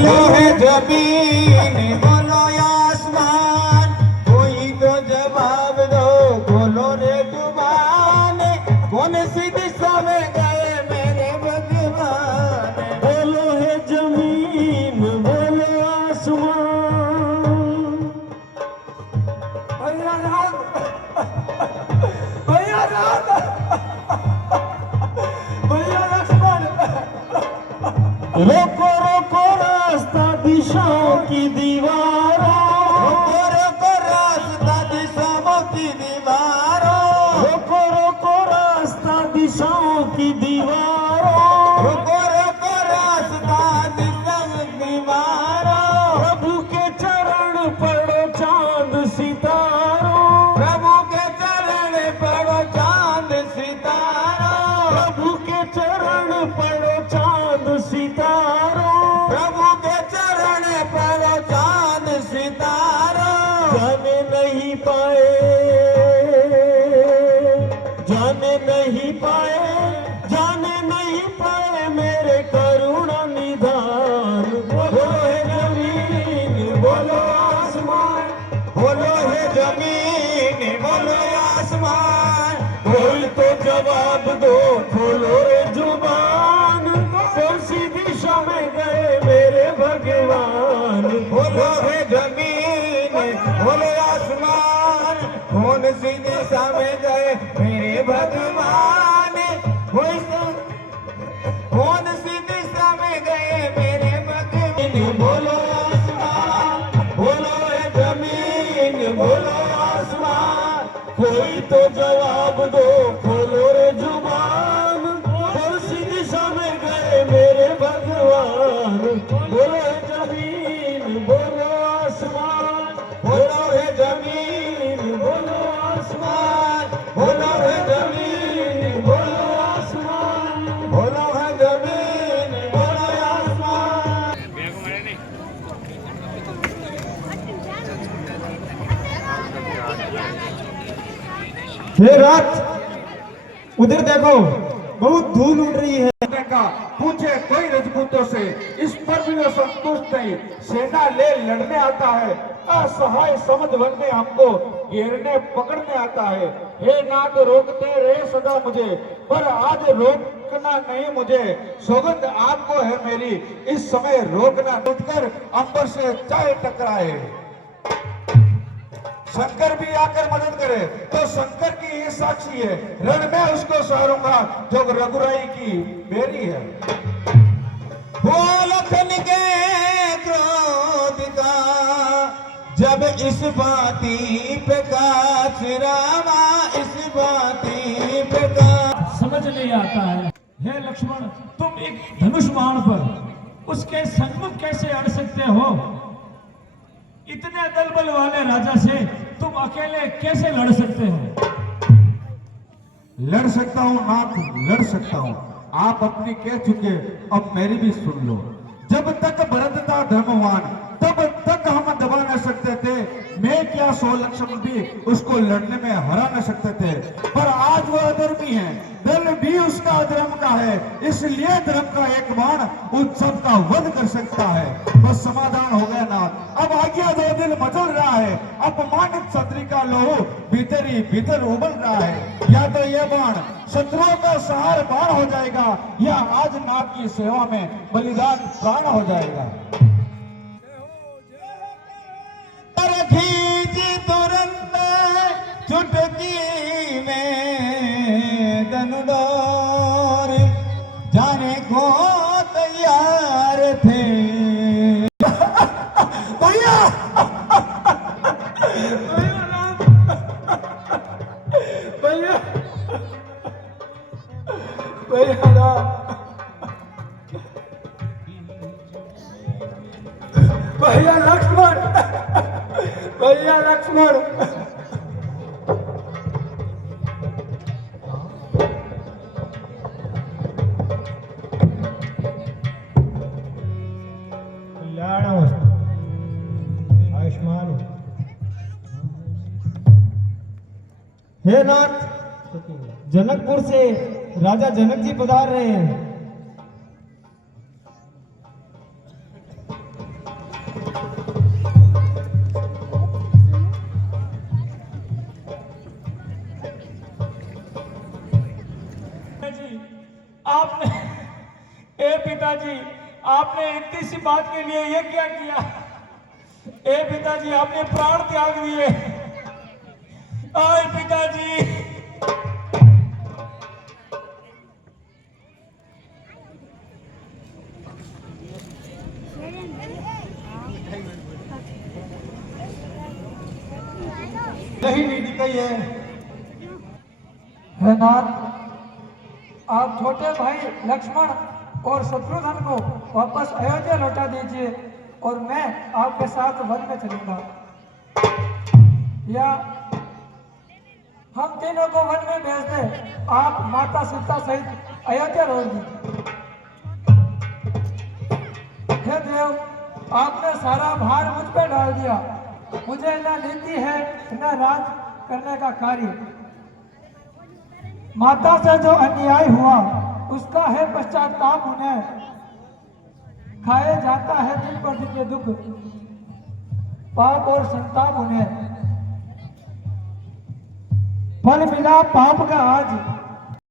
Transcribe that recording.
बोलो है जमीन, बोलो आसमान, कोई तो जवाब दो, बोलो रे जुबान, कौन सी दिशा में गए मेरे भगवान। बोलो है जमीन, बोलो आसमान। भैया राम, भैया राम, भैया लक्ष्मण। रोको रोको रास्ता दिशाओं की दीवारों, रोको रोको रास्ता दिशाओं की दीवारों, रोको रोको रास्ता दिशाओं की दीवारों, रोको रोको रास्ता दिशाओं की दीवारों। प्रभु के चरण पड़ो चांद सितारों, प्रभु के चरण पड़ो चांद सितारों, प्रभु के चरण पड़ो चांद सितारों। प्रभु के चरण पड़ो चांद सितारों। जाने नहीं पाए, जाने नहीं पाए, जाने नहीं पाए मेरे करुणा निधान। बोलो है जमीन, बोलो आसमान, बोलो है जमीन, बोलो आसमान, कोई तो जवाब दो, खोलो रे जुबान, कौन सी दिशा में गए मेरे भगवान। बोलो है जमीन, बोलो आसमान, कौन सी दिशा में गए मेरे भगवान। कौन सी दिशा में गए मेरे भगवान। बोलो आसमान, बोलो है जमीन, बोलो आसमान, कोई तो जवाब दो, खोलो रे जुबान, कौन सी दिशा में गए मेरे भगवान। बोलो है जमीन, बोलो आसमान, बोलो है जमीन, बोलो आसमान, बोलो है जमीन, बोलो आसमान। बोलो है जमीन, बोलो आसमान। हे रात, उधर देखो, बहुत धूल उड़ रही है। का पूछे कोई रजपूतों से, इस पर भी वो संतुष्ट नहीं। सेना ले लड़ने आता है, असहाय समझ वन में हमको घेरने पकड़ने आता है। हे नाथ रोकते रहे सदा मुझे, पर आज रोकना नहीं मुझे। सौगंध आपको है मेरी, इस समय रोकना कर अंबर से चाहे टकराए। शंकर भी आकर मदद करे तो शंकर की ये साक्षी है, रण में उसको सहारूंगा जो रघुराई की मेरी है। वो लखन के क्रोध का जब इस बाती पे काश रामा, इस बाती पे काश। समझ नहीं आता है। हे लक्ष्मण, तुम एक धनुष बाण पर उसके सन्मुख कैसे अड़ सकते हो? इतने दलबल वाले राजा से तुम अकेले कैसे लड़ सकते हो? लड़ सकता हूँ नाथ, लड़ सकता हूँ। आप अपनी कह चुके, अब मेरी भी सुन लो। जब तक भरत था धर्मवान, तब तक हम दबा न सकते थे। मैं क्या 100 लक्ष्मण भी उसको लड़ने में हरा न सकते थे। पर आज वो अधर्मी है, दल भी उसका अधर्म का है, इसलिए धर्म का एक बाण उन सब का वध कर सकता है। बस समाधान हो गया नाथ, अब आज्ञा दो, दिल मचल रहा है। अपमानित क्षत्रिय का लोहो भीतर ही भीतर उबल रहा है। या तो ये बाण शत्रुओं का सहार बाण हो जाएगा, या आज नाथ की सेवा में बलिदान प्राण हो जाएगा। तुरंत चुटकी में धनुडोर जाने को तैयार थे। भैया भैया भैया भैया लक्ष्मण, भैया लक्ष्मण। आयुष्मान। हे नाथ, जनकपुर से राजा जनक जी पधार रहे हैं। पिताजी, आपने इतनी सी बात के लिए ये क्या किया? ए पिताजी, आपने प्राण त्याग दिए। आए पिताजी। नहीं नीति कही है। हे नाथ, आप छोटे भाई लक्ष्मण और शत्रुघ्न को वापस अयोध्या लौटा दीजिए और मैं आपके साथ वन में चलूंगा, या हम तीनों को वन में भेज दें। आप माता सीता सहित अयोध्या लौट दीजिए। हे देव, आपने सारा भार मुझ पे डाल दिया। मुझे न नीति है न राज करने का कार्य। माता से जो अन्याय हुआ उसका है पश्चाताप। उन्हें खाए जाता है दिन पर दिन ये दुख, पाप और संताप उन्हें। फल मिला पाप का आज,